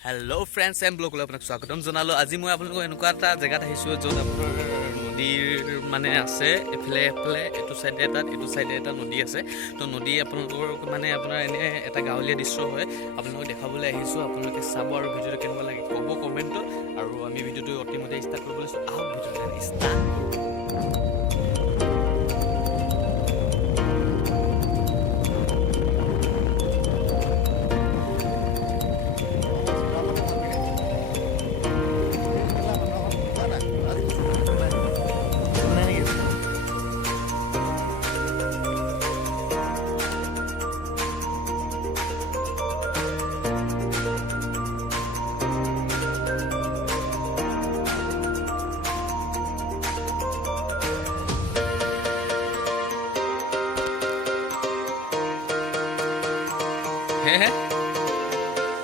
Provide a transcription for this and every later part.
hello friends M blog आपको स्वागतम जनालो आज मैं आपलोक एनेकुवा एटा जगात आहिছো যত আপোনাৰ নদীৰ মানে আছে এফালে এফালে এটো সাইডে এটা নদী আছে তো নদী আপোনালোকৰ মানে আপোনাৰ এনে এটা গাঁৱলীয়া দৃশ্য হয় আপোনালোক দেখাবলৈ আহিছো আপোনালোকে চাব আৰু ভিডিওটো কেনেকুৱা লাগে ক'ব কমেন্টত আৰু আমি ভিডিওটো অতিমতে ষ্টাৰ্ট কৰিবলৈ আহক ভিডিওটো ষ্টাৰ্ট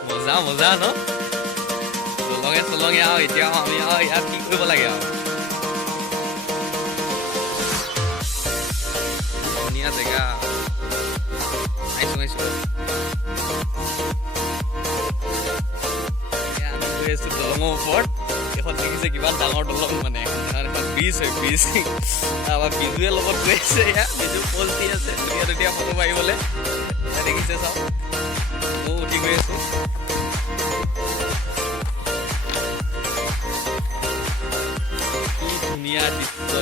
মজা মজা ন চলঙে আৰু এতিয়া আমি আৰু ইয়াত কি কৰিব লাগে আৰু ধুনীয়া জেগা আহিছো আমি গৈ আছো দলঙৰ ওপৰত এখন দেখিছে কিমান ডাঙৰ দলং মানে এখন ব্ৰিজ হয় ব্ৰিজ আমাৰ বিজুৱে লগত গৈ আছে ইয়াত বিজু পলটি আছে ধুনীয়া ফটো মাৰিবলৈ দেখিছে চাওক মই উঠি গৈ আছো কি ধুনীয়া দৃশ্য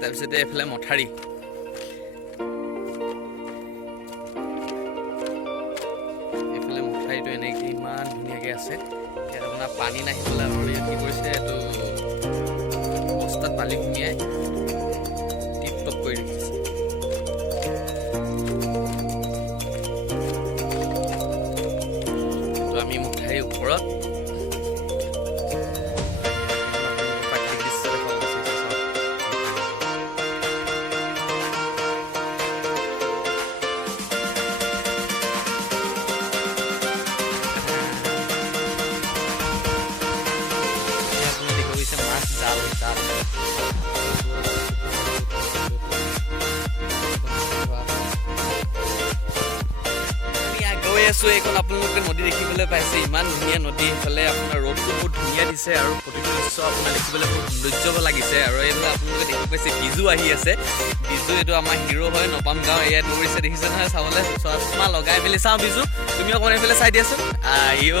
তাৰপিছতে এইফালে মথাৰি মথাৰিটো এনেকৈ ইমান ধুনীয়াকৈ আছে ইয়াত আপোনাৰ পানী নাহিবলৈ আমাৰ ইয়াত কি কৰিছে এইটো বস্তাত পানী সুমিয়াই টিপ টপ কৰি ৰাখিছে তো আমি মথাৰিৰ ওপৰত প্ৰাকৃতিক দৃশ্য দেখা এইখন আপোনালোকে নদী দেখিবলৈ পাইছে ইমান ধুনীয়া নদী এইফালে আপোনাৰ ৰ'দটো বহুত ধুনীয়া দিছে আৰু প্ৰতিটো দৃশ্য আপোনাৰ দেখিবলৈ বহুত সৌন্দৰ্য লাগিছে আৰু এইফালে আপোনালোকে দেখিব পাইছে বিজু আহি আছে বিজু এইটো আমাৰ হিৰো হয় নপাম গাঁও এয়া দৌৰিছে দেখিছে নহয় চাবলৈ চশমা লগাই মেলি চাওঁ বিজু তুমি অকণমান এইফালে চাই দিয়াচোন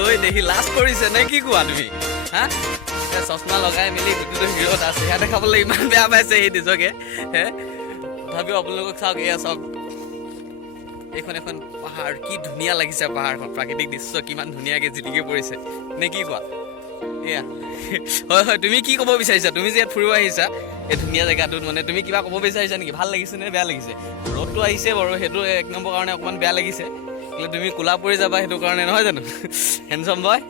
ঐ দেখি লাজ কৰিছে নে কি কোৱা তুমি হা চশমা লগাই মেলি গোটেইটো হিৰোত আছে সেয়া দেখাবলৈ ইমান বেয়া পাইছে সেই নিজকে তথাপিও আপোনালোকক চাওক এয়া চাওক এইখন এখন পাহাৰ কি ধুনীয়া লাগিছে পাহাৰখন প্ৰাকৃতিক দৃশ্য কিমান ধুনীয়াকৈ জিলিকি পৰিছে নে কি কোৱা এয়া হয় তুমি কি ক'ব বিচাৰিছা তুমি যে ইয়াত ফুৰিব আহিছা এই ধুনীয়া জেগাটোত মানে তুমি কিবা ক'ব বিচাৰিছা নেকি ভাল লাগিছে নে বেয়া লাগিছে ৰ'দটো আহিছে বাৰু সেইটো এক নম্বৰ কাৰণে অকণমান বেয়া লাগিছে তুমি কোলা পৰি যাবা সেইটো কাৰণে নহয় জানো হেণ্ডচম বয়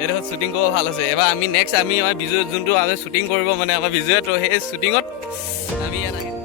এইডোখৰত শ্বুটিং কৰিব ভাল হৈছে এবাৰ আমি নেক্সট আমি আমাৰ বিজু যোনটো আমি শ্বুটিং কৰিব মানে আমাৰ বিজুৱে তো সেই শ্বুটিঙত আমি ইয়াত আহিম